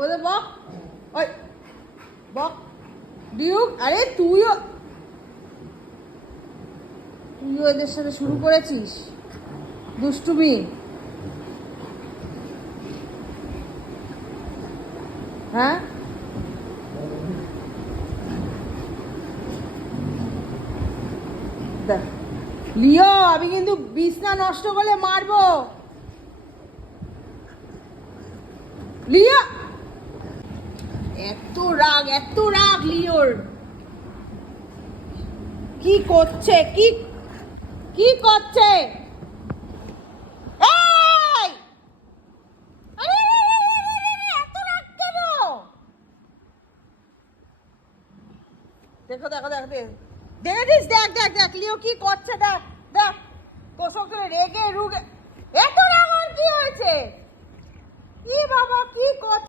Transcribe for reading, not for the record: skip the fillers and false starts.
ওদের বক, ওই বক ডিউক। আরে তুইও এদের সাথে শুরু করেছিস দুষ্টুমি। হ্যাঁ, দেখ লিও, আমি কিন্তু বিছনা নষ্ট করলে মারবো। লিও, এত রাগ লিওর। কি করছে, কি করছে? এই! আরে, এত রাগ কেন? দেখো দেখেছিস? দেখ লিও কি করছে, দেখ তোর সঙ্গে রেগে রুগে। এত রাগ আর কি হয়েছে? কি বাবা, কি করছে?